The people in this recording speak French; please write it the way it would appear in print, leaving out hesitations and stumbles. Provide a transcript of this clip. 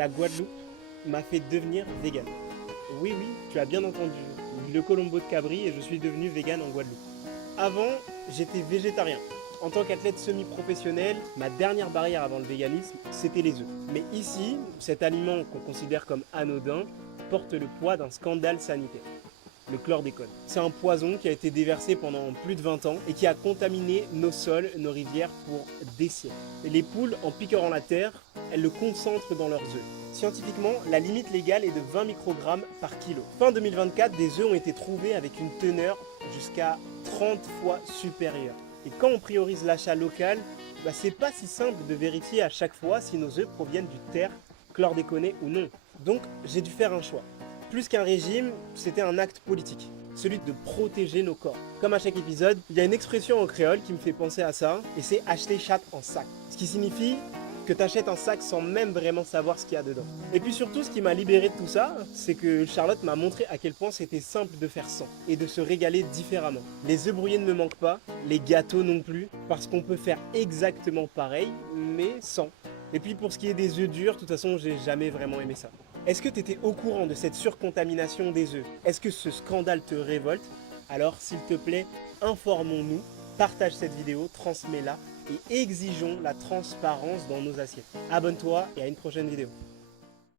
la Guadeloupe m'a fait devenir vegan. Oui, oui, tu as bien entendu, le colombo de Cabri et je suis devenu vegan en Guadeloupe. Avant, j'étais végétarien. En tant qu'athlète semi-professionnel, ma dernière barrière avant le véganisme, c'était les œufs. Mais ici, cet aliment qu'on considère comme anodin porte le poids d'un scandale sanitaire. Le chlordécone. C'est un poison qui a été déversé pendant plus de 20 ans et qui a contaminé nos sols, nos rivières pour des siècles. Et les poules, en piquant la terre, elles le concentrent dans leurs œufs. Scientifiquement, la limite légale est de 20 microgrammes par kilo. Fin 2024, des œufs ont été trouvés avec une teneur jusqu'à 30 fois supérieure. Et quand on priorise l'achat local, c'est pas si simple de vérifier à chaque fois si nos œufs proviennent du terre, chlordéconé ou non. Donc j'ai dû faire un choix. Plus qu'un régime, c'était un acte politique, celui de protéger nos corps. Comme à chaque épisode, il y a une expression en créole qui me fait penser à ça, et c'est acheter chat en sac. Ce qui signifie que tu achètes un sac sans même vraiment savoir ce qu'il y a dedans. Et puis surtout, ce qui m'a libéré de tout ça, c'est que Charlotte m'a montré à quel point c'était simple de faire sans, et de se régaler différemment. Les œufs brouillés ne me manquent pas, les gâteaux non plus, parce qu'on peut faire exactement pareil, mais sans. Et puis pour ce qui est des œufs durs, de toute façon, j'ai jamais vraiment aimé ça. Est-ce que tu étais au courant de cette surcontamination des œufs? Est-ce que ce scandale te révolte? Alors, s'il te plaît, informons-nous, partage cette vidéo, transmets-la et exigeons la transparence dans nos assiettes. Abonne-toi et à une prochaine vidéo.